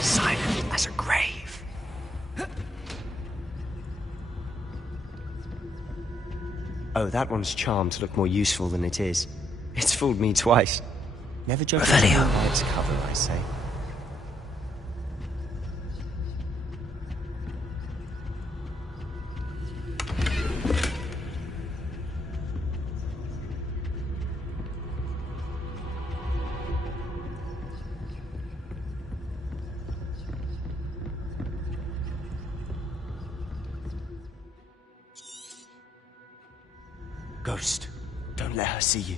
Silent as a grave. Oh, that one's charmed to look more useful than it is. It's fooled me twice. Never judge a book by its cover, I say. Ghost, don't let her see you.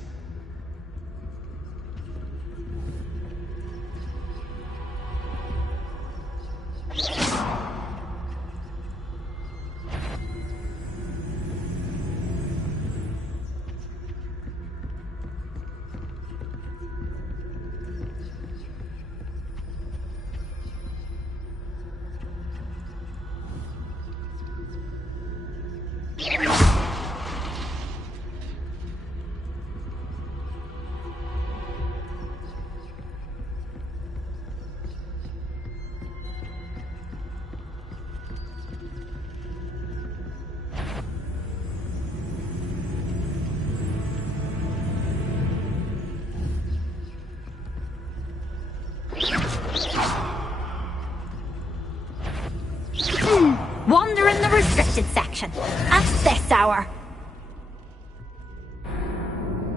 Wander in the restricted section at this hour.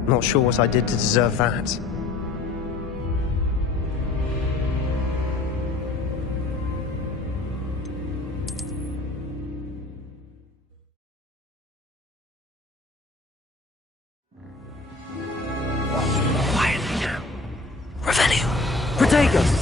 Not sure what I did to deserve that. Quietly now. Revelio. Protego!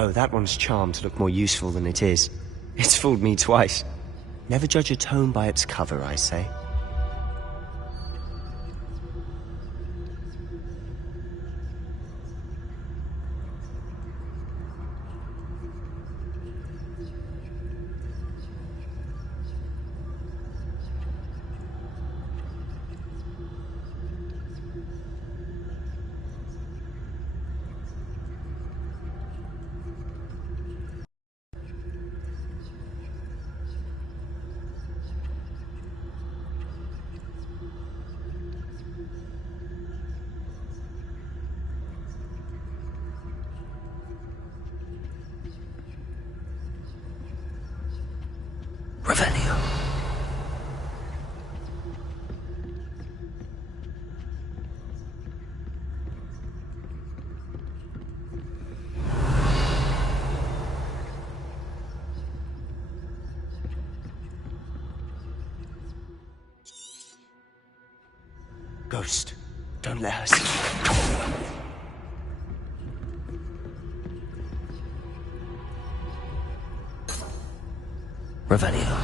Oh, that one's charmed to look more useful than it is. It's fooled me twice. Never judge a tome by its cover, I say. Revelio. Ghost, don't let her see you. Revelio.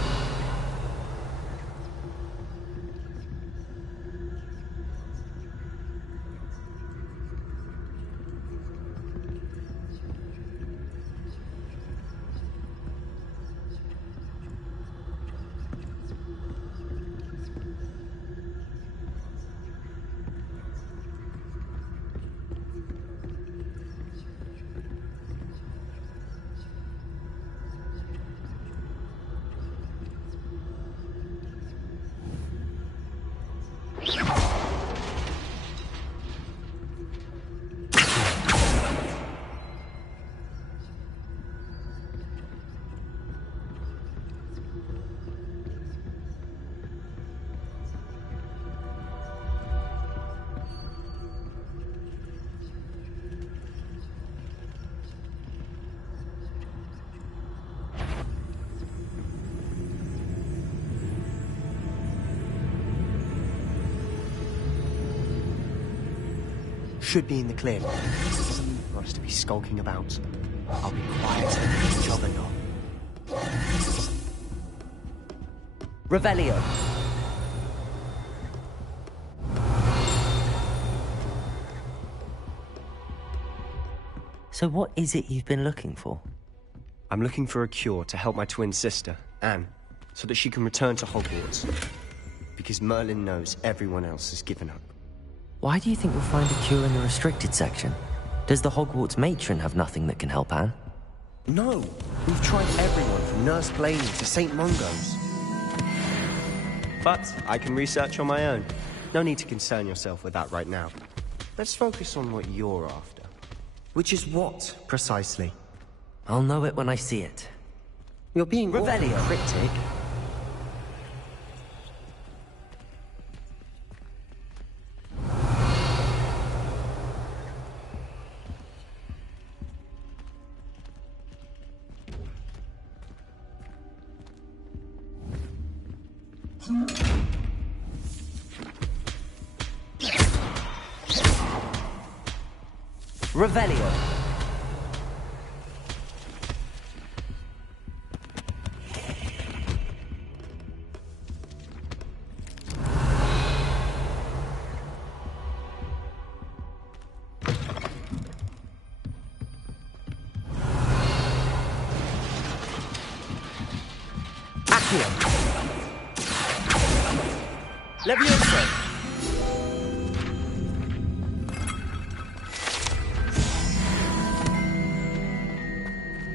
Should be in the clear. Something for us to be skulking about. I'll be quiet and jogging on. Revelio. So what is it you've been looking for? I'm looking for a cure to help my twin sister, Anne, so that she can return to Hogwarts. Because Merlin knows everyone else has given up. Why do you think you'll find a cure in the restricted section? Does the Hogwarts matron have nothing that can help Anne? No! We've tried everyone from Nurse Blaney to St. Mungo's. But I can research on my own. No need to concern yourself with that right now. Let's focus on what you're after. Which is what, precisely? I'll know it when I see it. You're being Revelio. cryptic. Revelio. Accio. Levioso.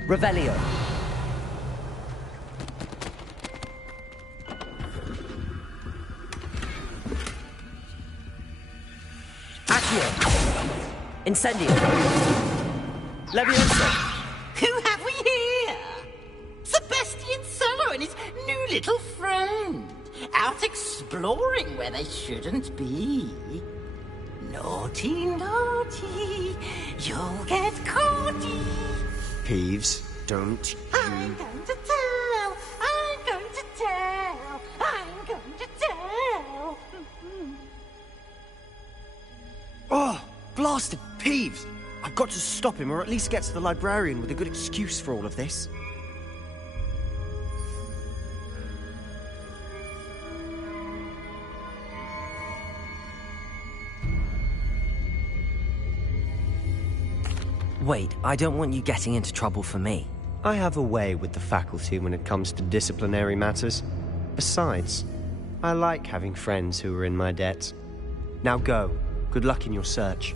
Revelio. Accio. Incendio. Levioso. Who have we here? Sebastian Solo and his new little friend. Out exploring where they shouldn't be. Naughty, naughty. You'll get caughty. Peeves, don't I'm going to tell. I'm going to tell. I'm going to tell. Oh, blasted Peeves! I've got to stop him, or at least get to the librarian with a good excuse for all of this. Wait, I don't want you getting into trouble for me. I have a way with the faculty when it comes to disciplinary matters. Besides, I like having friends who are in my debt. Now go. Good luck in your search.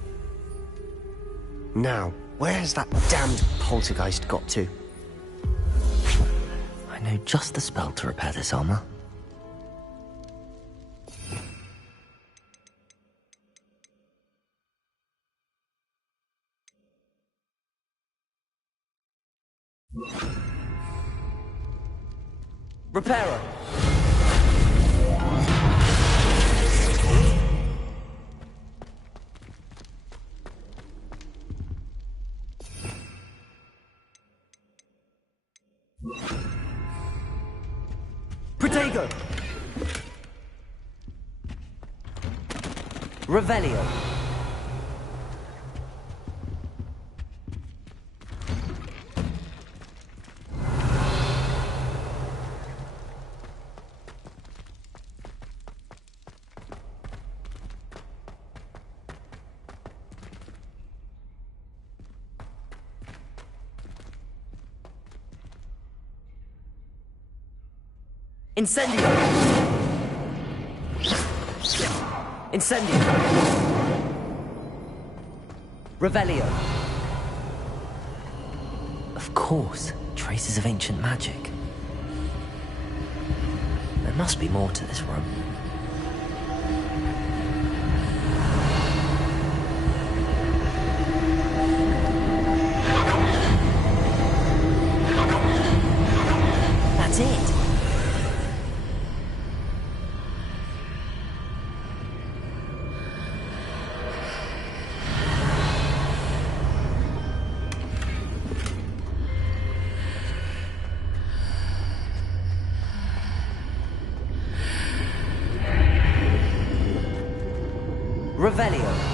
Now, where's that damned poltergeist got to? I know just the spell to repair this armor. Reparo! Protego! Revelio! Incendio! Incendio! Revelio! Of course, traces of ancient magic. There must be more to this room. That's it! Revelio.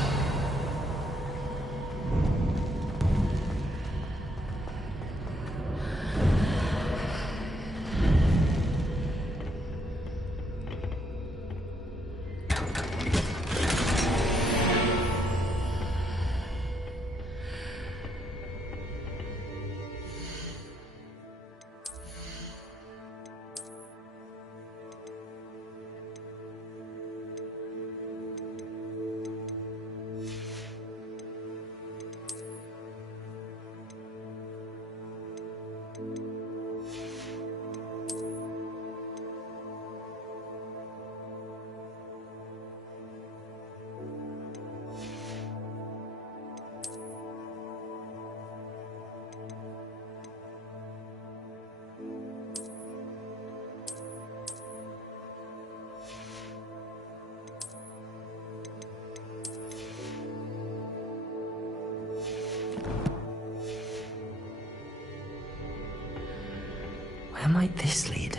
Where might this lead?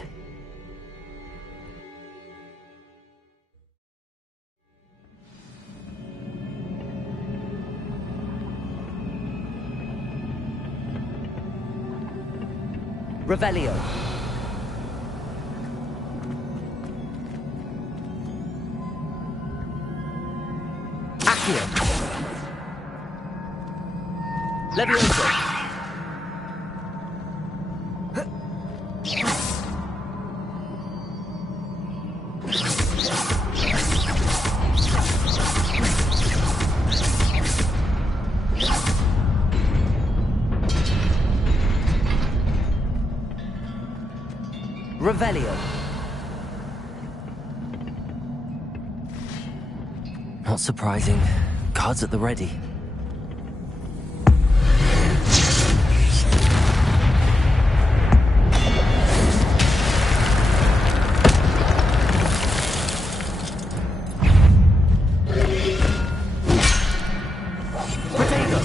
Revelio. Accio. Levioso. Revelio. Not surprising. Guards at the ready. Protego.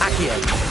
Accio.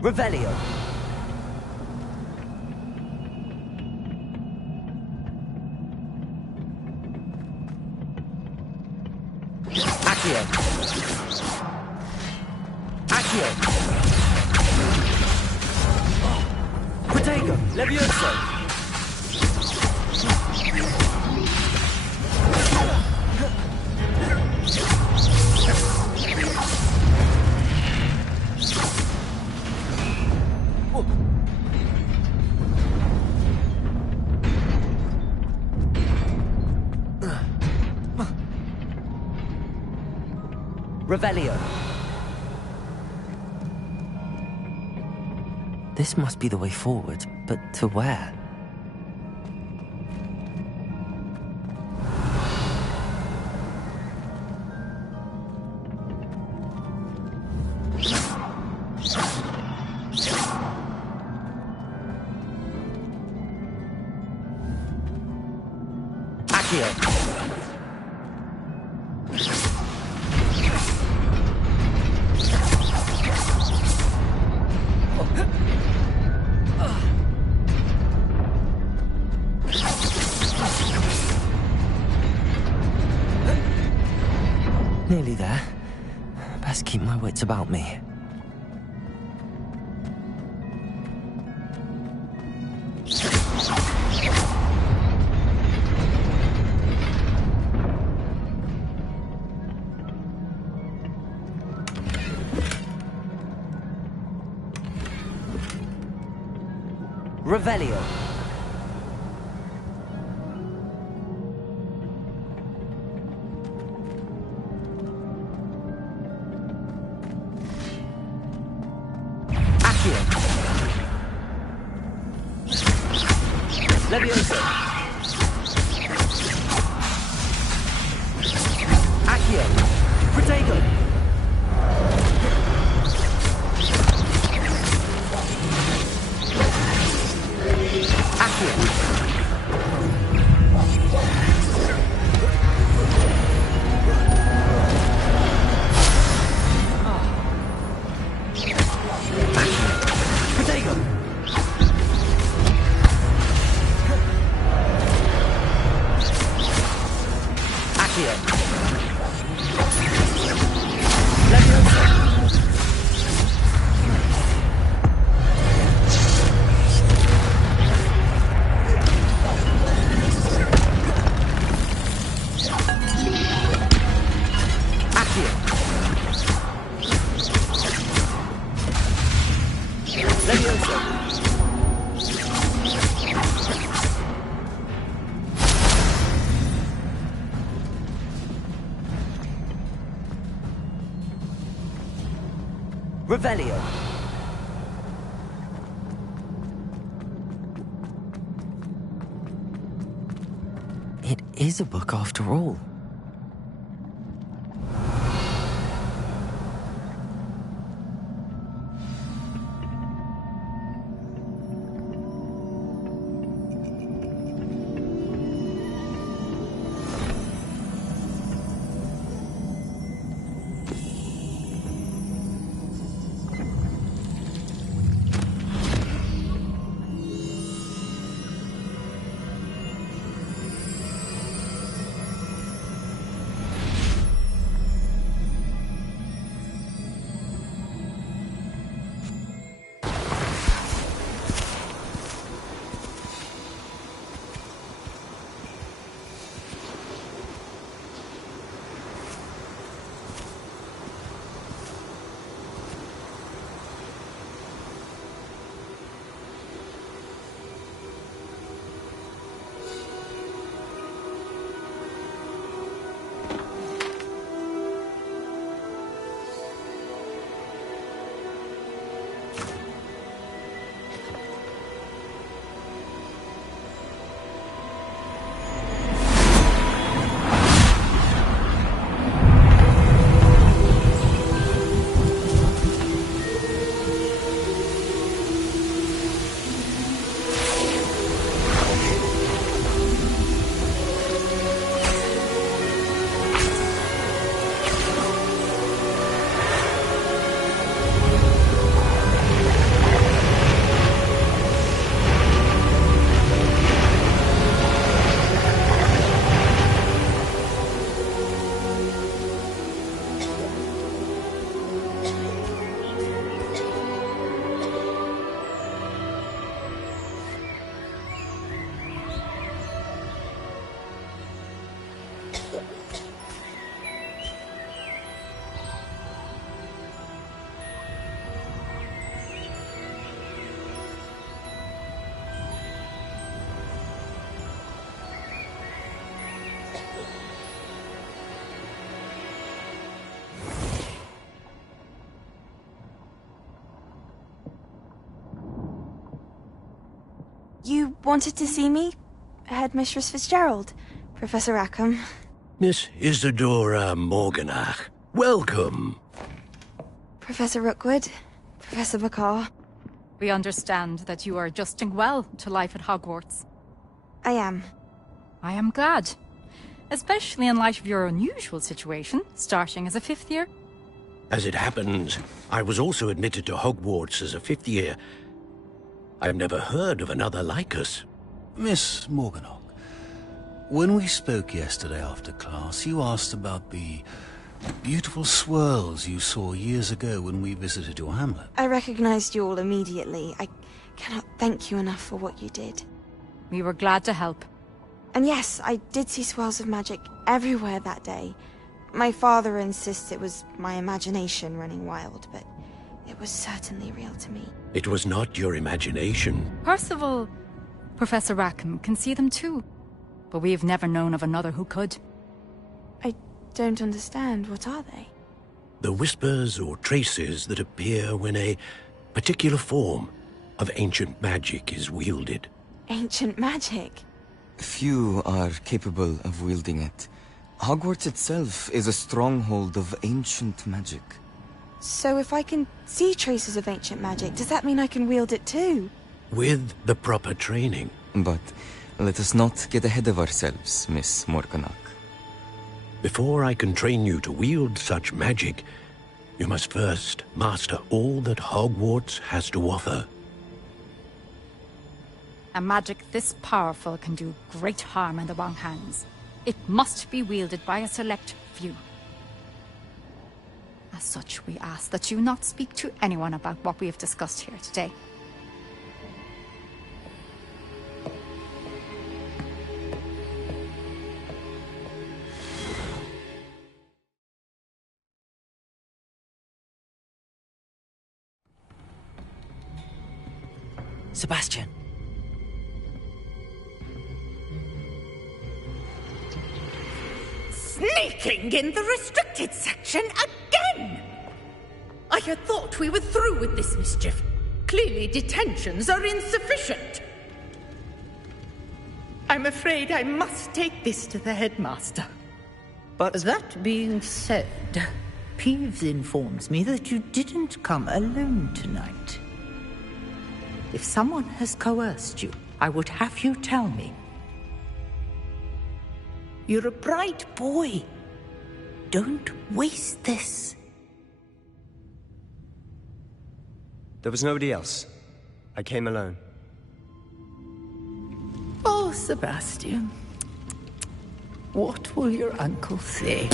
Revelio. Accio. Accio. Protego. Levioso. Revelio. This must be the way forward, but to where? Accio. Nearly there. Best keep my wits about me. Revelio. Accio. Levioso. Accio. Protego. Accio. Protego. Accio. closer. Revelio. It is a book after all. You wanted to see me? Headmistress Fitzgerald? Professor Rackham? Miss Isadora Morganach, welcome. Professor Rookwood? Professor Bakar? We understand that you are adjusting well to life at Hogwarts. I am. I am glad. Especially in light of your unusual situation, starting as a 5th year. As it happens, I was also admitted to Hogwarts as a 5th year. I've never heard of another like us. Miss Morganach, when we spoke yesterday after class, you asked about the beautiful swirls you saw years ago when we visited your hamlet. I recognized you all immediately. I cannot thank you enough for what you did. We were glad to help. And yes, I did see swirls of magic everywhere that day. My father insists it was my imagination running wild, but it was certainly real to me. It was not your imagination. Percival, Professor Rackham can see them too. But we have never known of another who could. I don't understand. What are they? The whispers or traces that appear when a particular form of ancient magic is wielded. Ancient magic? Few are capable of wielding it. Hogwarts itself is a stronghold of ancient magic. So if I can see traces of ancient magic, does that mean I can wield it too? With the proper training. But let us not get ahead of ourselves, Miss Morganach. Before I can train you to wield such magic, you must first master all that Hogwarts has to offer. A magic this powerful can do great harm in the wrong hands. It must be wielded by a select few. As such, we ask that you not speak to anyone about what we have discussed here today. Sebastian. Sneaking in the restricted section again! I had thought we were through with this mischief. Clearly detentions are insufficient. I'm afraid I must take this to the headmaster. But That being said, Peeves informs me that you didn't come alone tonight. If someone has coerced you, I would have you tell me. You're a bright boy. Don't waste this. there was nobody else. I came alone. Oh, Sebastian. What will your uncle say?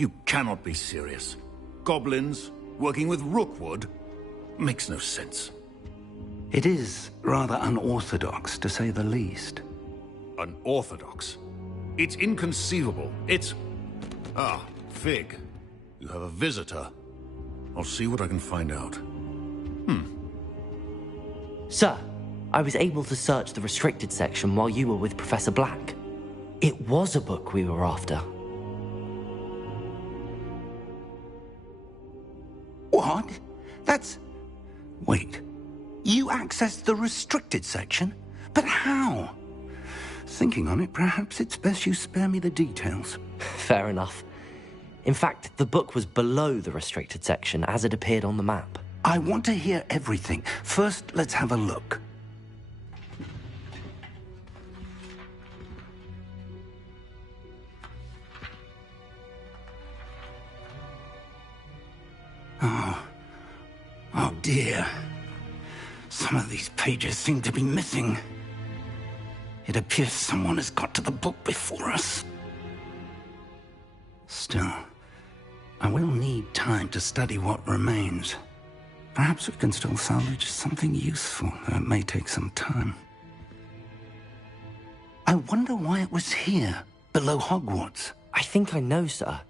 You cannot be serious. Goblins working with Rookwood makes no sense. It is rather unorthodox, to say the least. Unorthodox? It's inconceivable. It's... Ah, Fig. You have a visitor. I'll see what I can find out. Sir, I was able to search the restricted section while you were with Professor Black. It was a book we were after. What? That's... Wait. You accessed the restricted section? But how? Thinking on it, perhaps it's best you spare me the details. Fair enough. In fact, the book was below the restricted section as it appeared on the map. I want to hear everything. First, let's have a look. Oh, dear. Some of these pages seem to be missing. It appears someone has got to the book before us. Still, I will need time to study what remains. Perhaps we can still salvage something useful, though it may take some time. I wonder why it was here, below Hogwarts. I think I know, sir.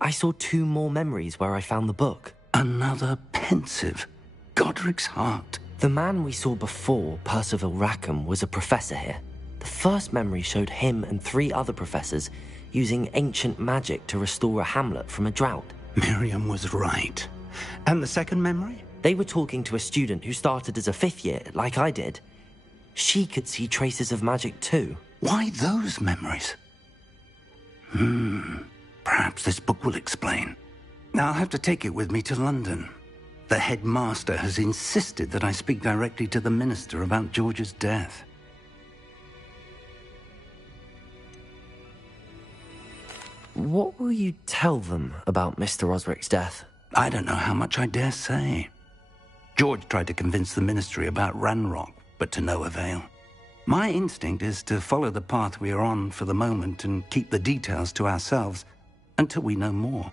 I saw 2 more memories where I found the book. Another pensive. Godric's heart. The man we saw before, Percival Rackham, was a professor here. The first memory showed him and 3 other professors using ancient magic to restore a hamlet from a drought. Miriam was right. And the second memory? They were talking to a student who started as a 5th year, like I did. She could see traces of magic too. Why those memories? Perhaps this book will explain. Now I'll have to take it with me to London. The headmaster has insisted that I speak directly to the minister about George's death. What will you tell them about Mr. Osric's death? I don't know how much I dare say. George tried to convince the ministry about Ranrock, but to no avail. My instinct is to follow the path we are on for the moment and keep the details to ourselves until we know more.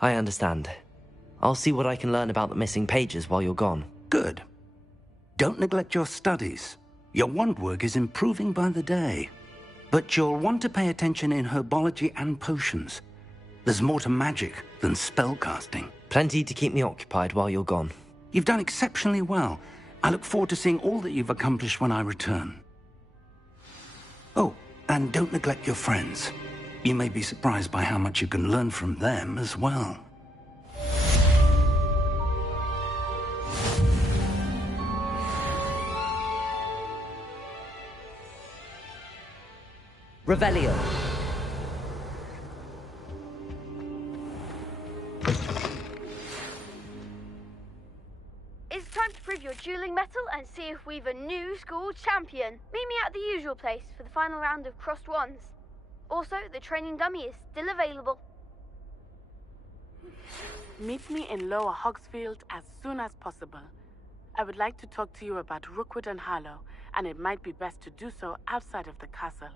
I understand. I'll see what I can learn about the missing pages while you're gone. Good. Don't neglect your studies. Your wand work is improving by the day. But you'll want to pay attention in herbology and potions. There's more to magic than spellcasting. Plenty to keep me occupied while you're gone. You've done exceptionally well. I look forward to seeing all that you've accomplished when I return. Oh, and don't neglect your friends. You may be surprised by how much you can learn from them as well. Revelio. It's time to prove your dueling mettle and see if we've a new school champion. Meet me at the usual place for the final round of crossed wands. Also, the training dummy is still available. Meet me in Lower Hogsfield as soon as possible. I would like to talk to you about Rookwood and Harlow, and it might be best to do so outside of the castle.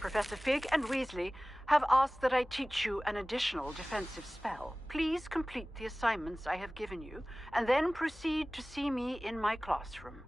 Professor Fig and Weasley have asked that I teach you an additional defensive spell. Please complete the assignments I have given you, and then proceed to see me in my classroom.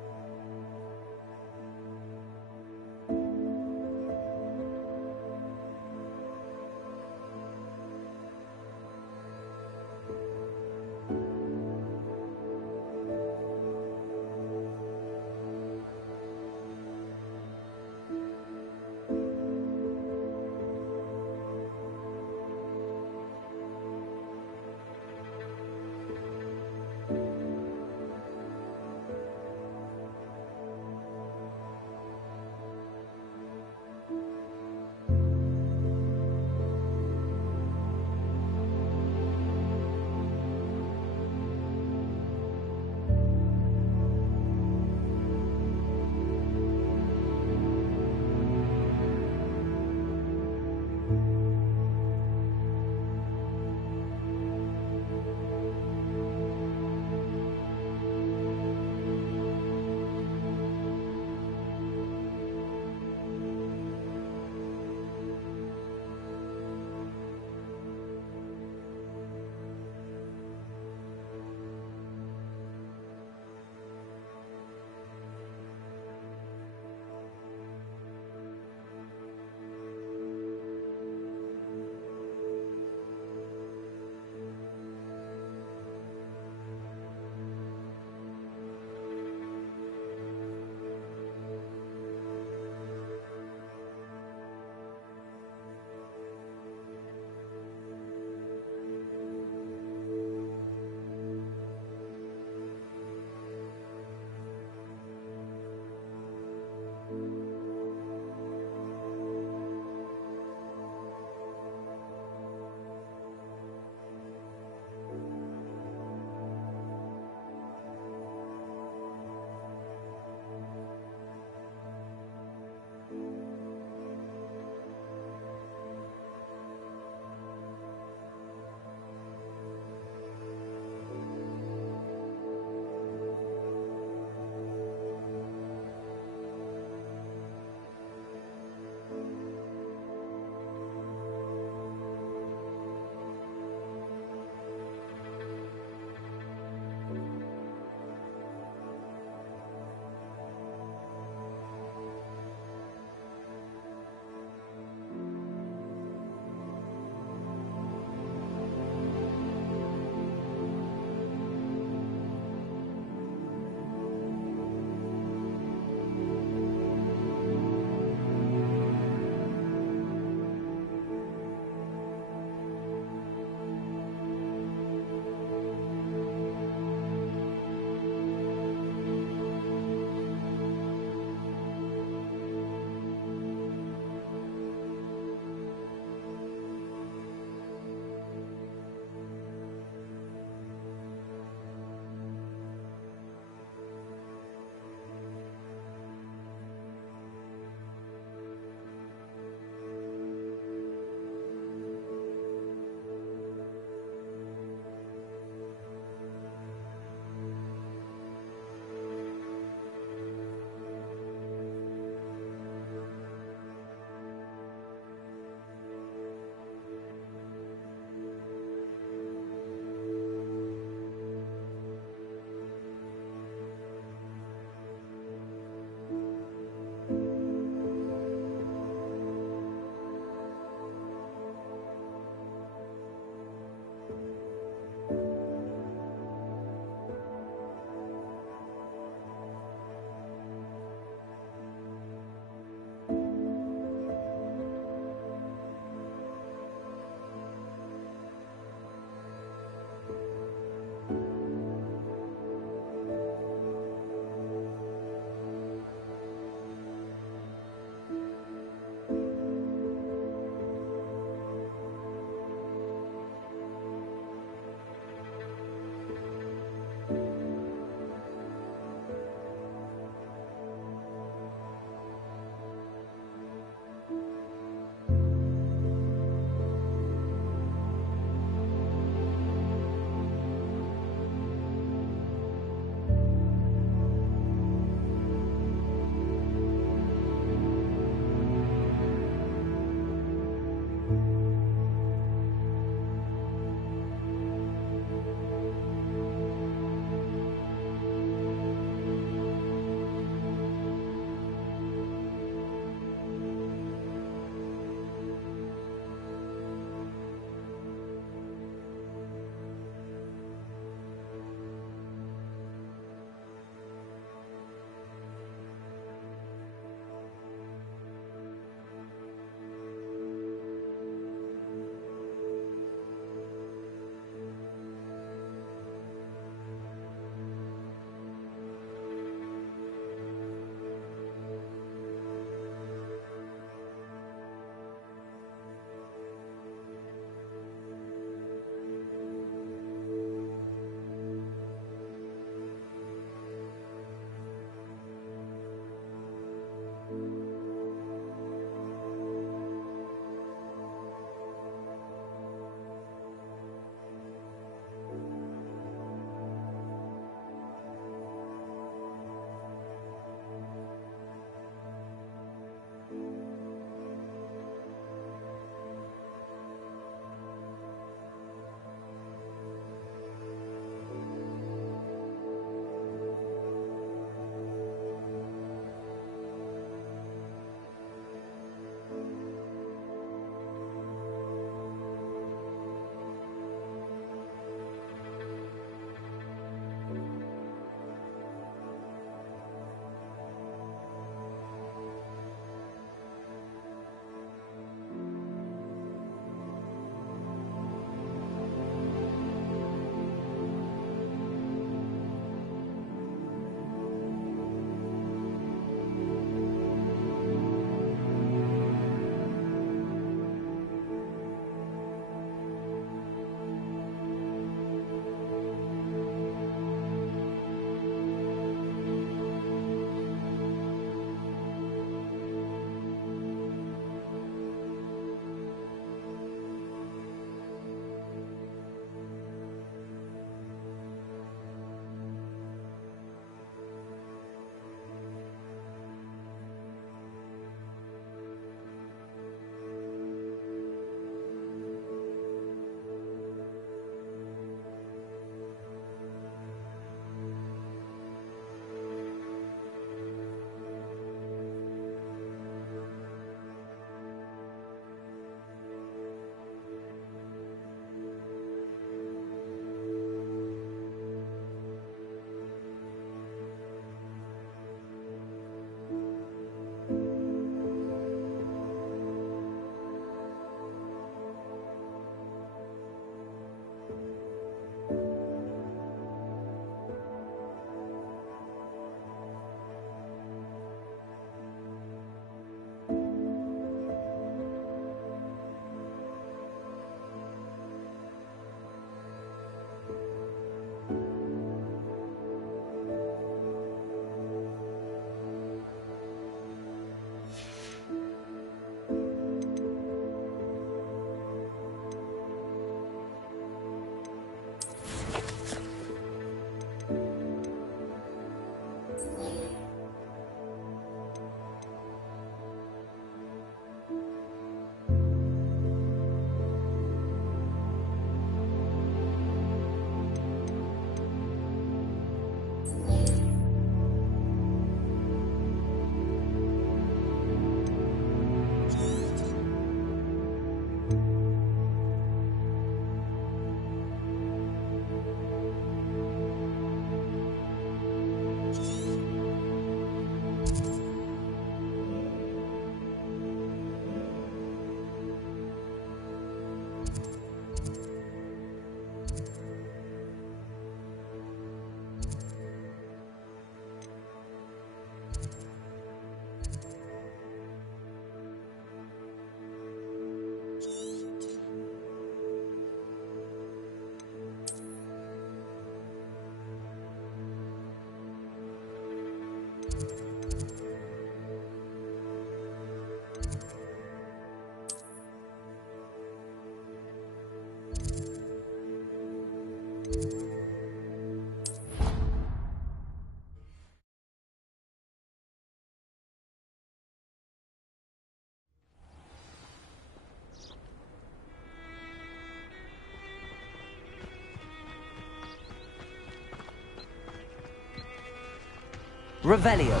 Revelio.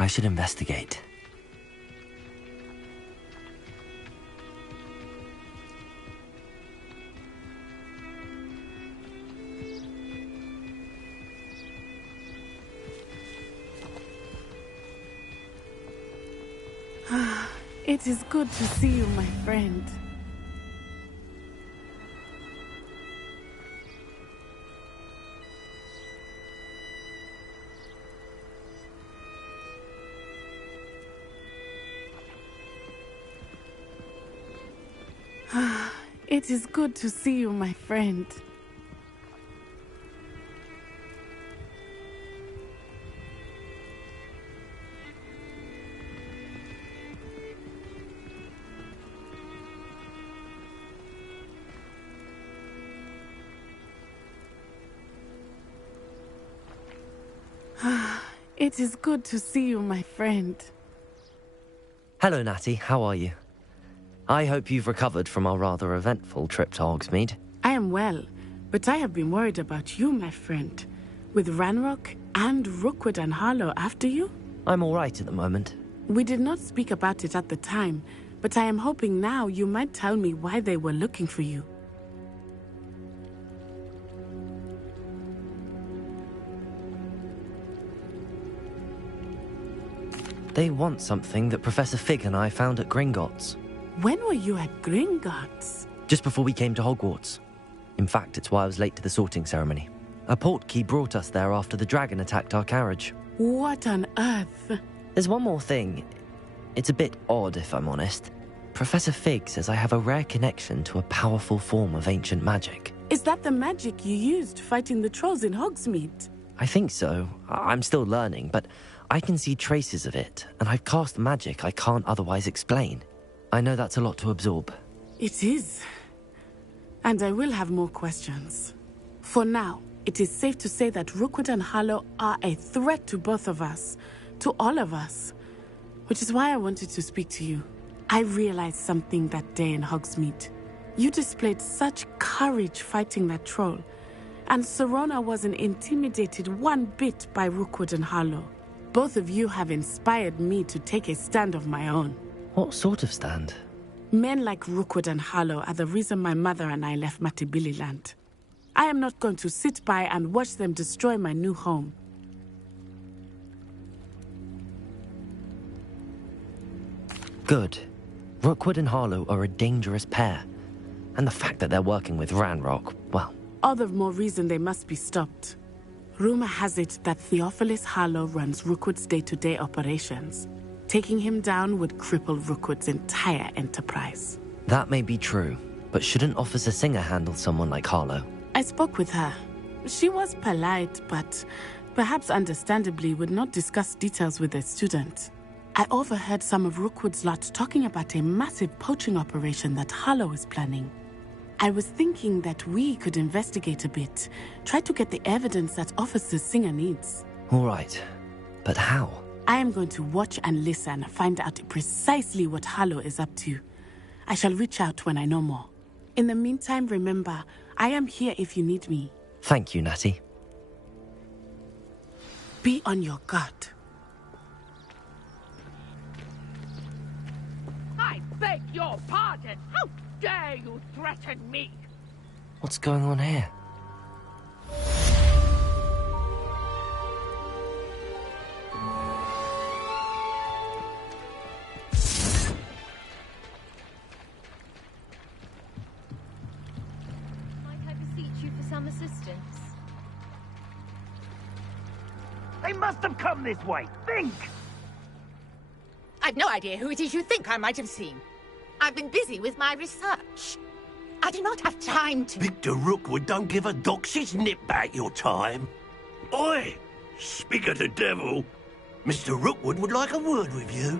I should investigate. It is good to see you, my friend. It is good to see you, my friend. It is good to see you, my friend. Hello, Natty. How are you? I hope you've recovered from our rather eventful trip to Hogsmeade. I am well, but I have been worried about you, my friend. With Ranrock and Rookwood and Harlow after you? I'm all right at the moment. We did not speak about it at the time, but I am hoping now you might tell me why they were looking for you. They want something that Professor Fig and I found at Gringotts. When were you at Gringotts? Just before we came to Hogwarts. In fact, it's why I was late to the sorting ceremony. A portkey brought us there after the dragon attacked our carriage. What on earth? There's one more thing. It's a bit odd, if I'm honest. Professor Fig says I have a rare connection to a powerful form of ancient magic. Is that the magic you used fighting the trolls in Hogsmeade? I think so. I'm still learning, but I can see traces of it, and I've cast magic I can't otherwise explain. I know that's a lot to absorb. It is. And I will have more questions. For now, it is safe to say that Rookwood and Harlow are a threat to both of us, to all of us. Which is why I wanted to speak to you. I realized something that day in Hogsmeade. You displayed such courage fighting that troll, and Serona wasn't intimidated one bit by Rookwood and Harlow. Both of you have inspired me to take a stand of my own. What sort of stand? Men like Rookwood and Harlow are the reason my mother and I left Matibili land. I am not going to sit by and watch them destroy my new home. Good. Rookwood and Harlow are a dangerous pair. And the fact that they're working with Ranrock, well... All the more reason they must be stopped. Rumor has it that Theophilus Harlow runs Rookwood's day-to-day operations. Taking him down would cripple Rookwood's entire enterprise. That may be true, but But shouldn't Officer Singer handle someone like Harlow? I spoke with her. She was polite, but perhaps understandably would not discuss details with a student. I overheard some of Rookwood's lot talking about a massive poaching operation that Harlow is planning. I was thinking that we could investigate a bit, try to get the evidence that Officer Singer needs. All right, but how? I am going to watch and listen, find out precisely what Harlow is up to. I shall reach out when I know more. In the meantime, remember, I am here if you need me. Thank you, Natty. Be on your guard. I beg your pardon. How dare you threaten me? What's going on here? Assistance. They must have come this way. Think! I've no idea who it is you think I might have seen. I've been busy with my research. I do not have time to... Victor Rookwood don't give a doxy's nip back your time. Oi! Speak of the devil. Mr. Rookwood would like a word with you.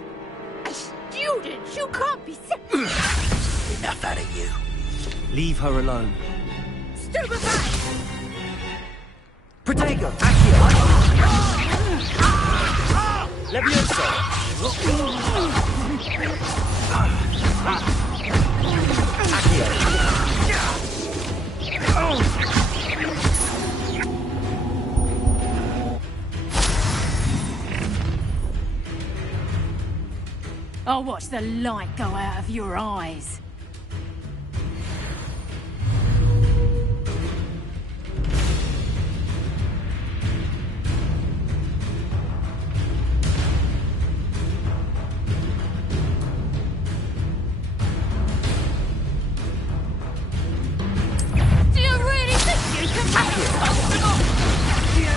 A student? You can't be serious. Enough out of you. Leave her alone. Stupefy! Protego! Accio! Levioso! I'll watch the light go out of your eyes.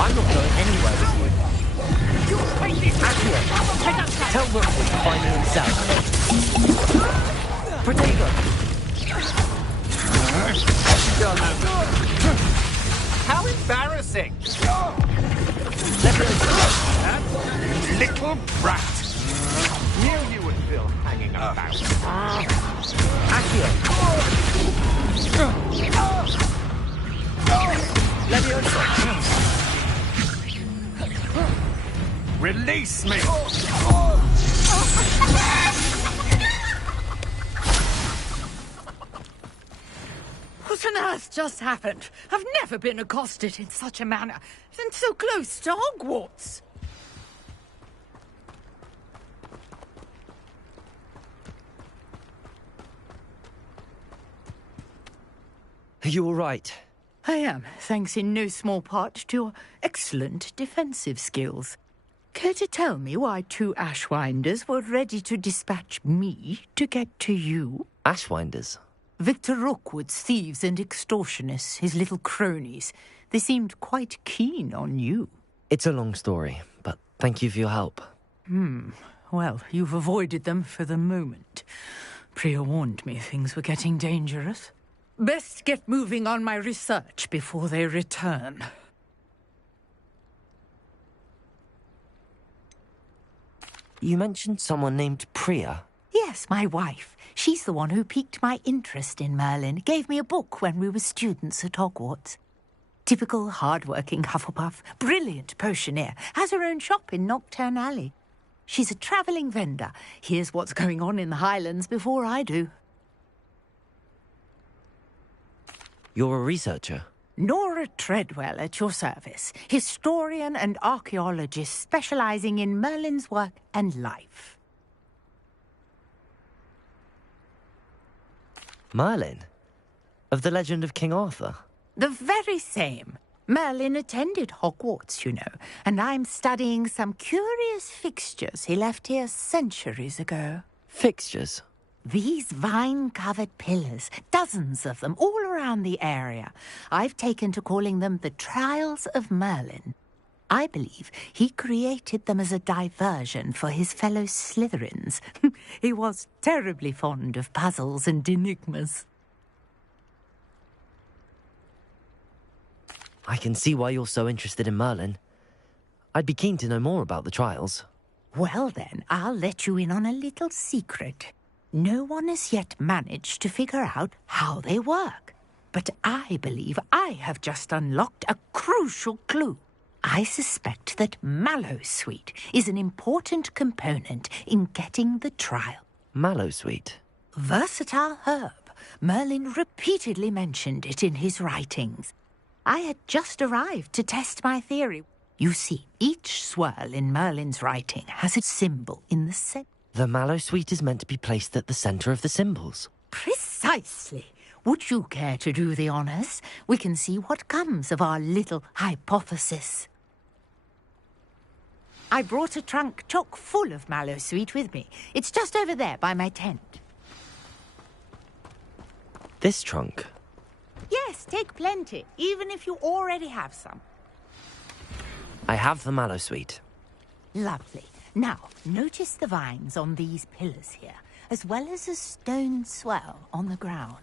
I'm not going anywhere with you. Tell Rookwood to find me himself. Protego! How embarrassing! Little brat! Knew you would feel hanging about. Accio! Levioso! Release me! What on earth just happened? I've never been accosted in such a manner, and so close to Hogwarts. Are you all right? I am, thanks in no small part to your excellent defensive skills. Care to tell me why 2 Ashwinders were ready to dispatch me to get to you? Ashwinders? Victor Rookwood's thieves and extortionists, his little cronies. They seemed quite keen on you. It's a long story, but thank you for your help. Well, you've avoided them for the moment. Priya warned me things were getting dangerous. Best get moving on my research before they return. You mentioned someone named Priya. Yes, my wife. She's the one who piqued my interest in Merlin. Gave me a book when we were students at Hogwarts. Typical hard-working Hufflepuff. Brilliant potioneer. Has her own shop in Knockturn Alley. She's a travelling vendor. Hears what's going on in the Highlands before I do. You're a researcher? Nora Treadwell at your service. Historian and archaeologist specialising in Merlin's work and life. Merlin? Of the legend of King Arthur? The very same. Merlin attended Hogwarts, you know, and I'm studying some curious fixtures he left here centuries ago. Fixtures? These vine-covered pillars, dozens of them, all around the area. I've taken to calling them the Trials of Merlin. I believe he created them as a diversion for his fellow Slytherins. He was terribly fond of puzzles and enigmas. I can see why you're so interested in Merlin. I'd be keen to know more about the trials. Well then, I'll let you in on a little secret. No one has yet managed to figure out how they work. But I believe I have just unlocked a crucial clue. I suspect that mallowsweet is an important component in getting the trial. Mallowsweet? Versatile herb. Merlin repeatedly mentioned it in his writings. I had just arrived to test my theory. You see, each swirl in Merlin's writing has a symbol in the center. The mallowsweet is meant to be placed at the center of the symbols. Precisely. Would you care to do the honors? We can see what comes of our little hypothesis. I brought a trunk chock full of mallowsweet with me. It's just over there by my tent. This trunk? Yes, take plenty, even if you already have some. I have the mallowsweet. Lovely. Now, notice the vines on these pillars here, as well as a stone swell on the ground.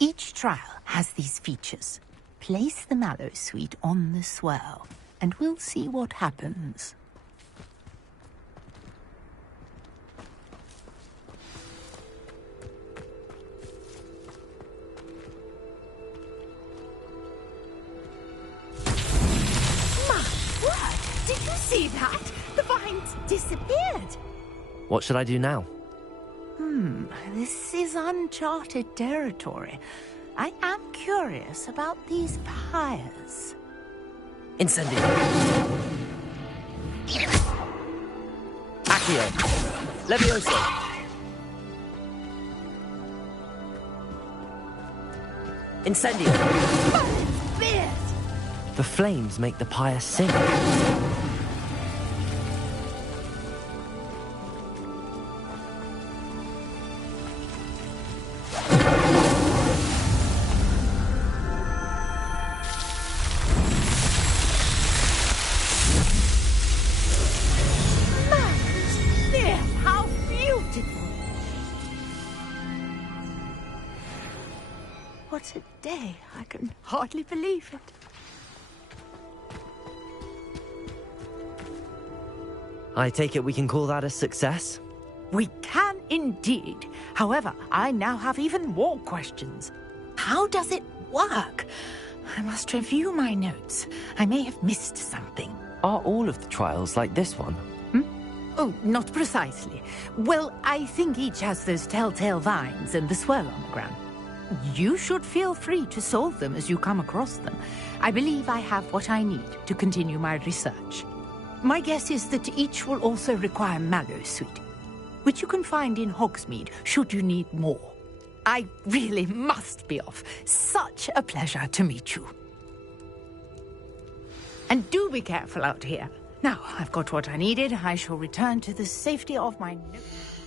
Each trial has these features. Place the mallowsweet on the swell, and we'll see what happens. My word! Did you see that? The vines disappeared. What should I do now? This is uncharted territory. I am curious about these pyres. Incendio. Accio. Levioso. Incendio. The flames make the pyre sing. What a day. I can hardly believe it. I take it we can call that a success? We can indeed. However, I now have even more questions. How does it work? I must review my notes. I may have missed something. Are all of the trials like this one? Oh, not precisely. Well, I think each has those telltale vines and the swirl on the ground. You should feel free to solve them as you come across them. I believe I have what I need to continue my research. My guess is that each will also require mallowsweet, which you can find in Hogsmeade should you need more. I really must be off. Such a pleasure to meet you. And do be careful out here. Now, I've got what I needed. I shall return to the safety of my notes.